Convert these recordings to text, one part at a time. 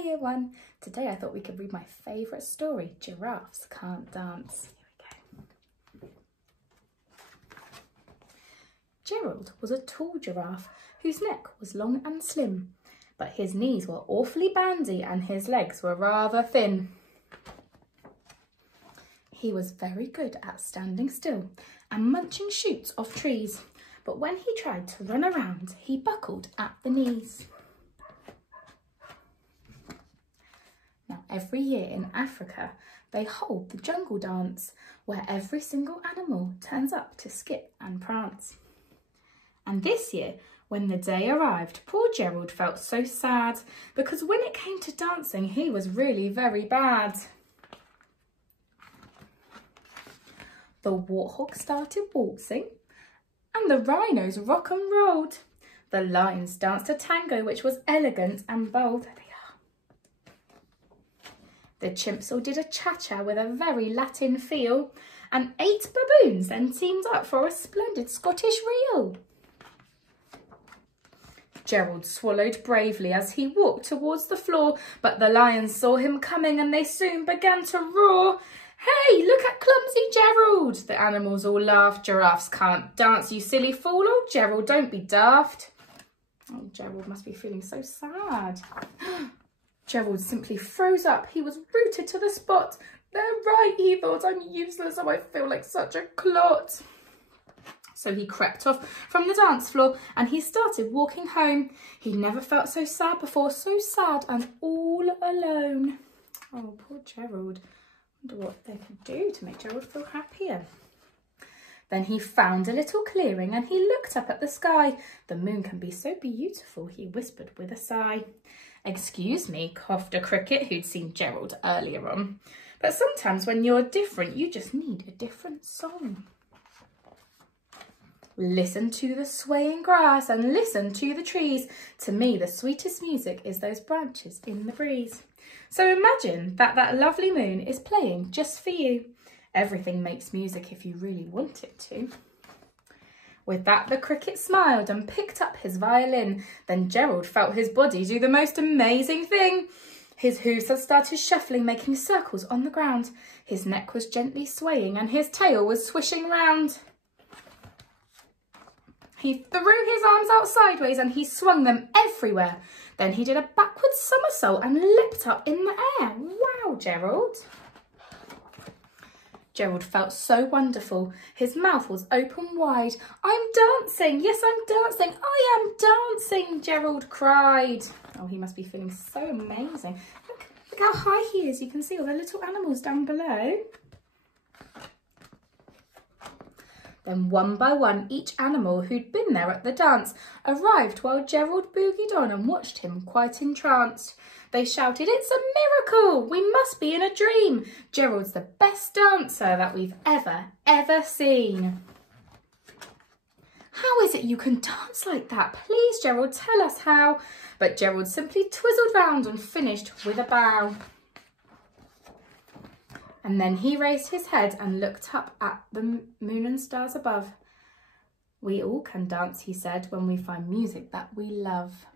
Hi Year 1. Today I thought we could read my favourite story, Giraffes Can't Dance. Here we go. Gerald was a tall giraffe whose neck was long and slim, but his knees were awfully bandy and his legs were rather thin. He was very good at standing still and munching shoots off trees, but when he tried to run around, he buckled at the knees. Now, every year in Africa, they hold the jungle dance, where every single animal turns up to skip and prance. And this year, when the day arrived, poor Gerald felt so sad, because when it came to dancing, he was really very bad. The warthog started waltzing, and the rhinos rock and rolled. The lions danced a tango which was elegant and bold. There they are. The chimps all did a cha-cha with a very Latin feel, and 8 baboons then teamed up for a splendid Scottish reel. Gerald swallowed bravely as he walked towards the floor, but the lions saw him coming and they soon began to roar. Hey, look at clumsy Gerald! The animals all laughed. Giraffes can't dance, you silly fool. Oh, Gerald, don't be daft. Oh, Gerald must be feeling so sad. Gerald simply froze up. He was rooted to the spot. They're right, he thought. I'm useless, so I feel like such a clot. So he crept off from the dance floor and he started walking home. He never felt so sad before, so sad and all alone. Oh, poor Gerald. I wonder what they could do to make Gerald feel happier. Then he found a little clearing and he looked up at the sky. The moon can be so beautiful, he whispered with a sigh. Excuse me, coughed a cricket who'd seen Gerald earlier on. But sometimes when you're different, you just need a different song. Listen to the swaying grass and listen to the trees. To me, the sweetest music is those branches in the breeze. So imagine that lovely moon is playing just for you. Everything makes music if you really want it to. With that, the cricket smiled and picked up his violin. Then Gerald felt his body do the most amazing thing. His hooves had started shuffling, making circles on the ground. His neck was gently swaying and his tail was swishing round. He threw his arms out sideways and he swung them everywhere. Then he did a backward somersault and leapt up in the air. Wow, Gerald. Gerald felt so wonderful. His mouth was open wide. I'm dancing. Yes, I'm dancing. I am dancing, Gerald cried. Oh, he must be feeling so amazing. Look how high he is. You can see all the little animals down below. Then one by one, each animal who'd been there at the dance arrived while Gerald boogied on and watched him quite entranced. They shouted, "It's a miracle! We must be in a dream! Gerald's the best dancer that we've ever seen." How is it you can dance like that? Please, Gerald, tell us how. But Gerald simply twizzled round and finished with a bow. And then he raised his head and looked up at the moon and stars above. We all can dance, he said, when we find music that we love.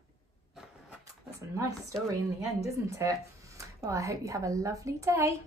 That's a nice story in the end, isn't it? Well, I hope you have a lovely day.